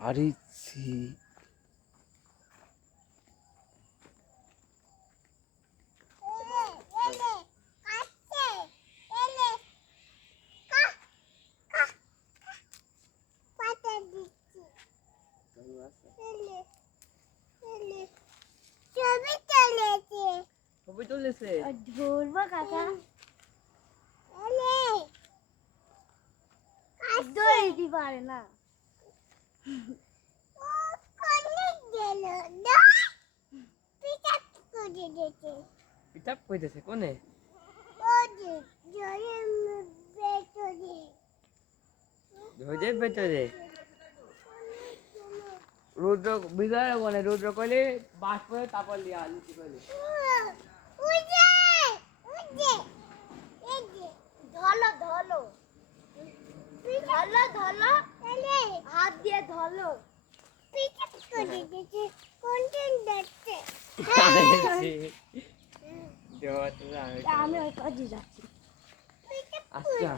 আরে সি ছবি তুলেছে ধরবো কাকা দৌড়িতে পারে না পিটাপ কইতেছে কোনে ধরে ভেতরে রুদ্র বিজয় বলে রুদ্র কইলে বাস করে তারপর লিয়া লিখি কইলে ধলো ধলো ধলো ধলো হাত দিয়ে ধলো আমি ওই কাজে যাচ্ছি আচ্ছা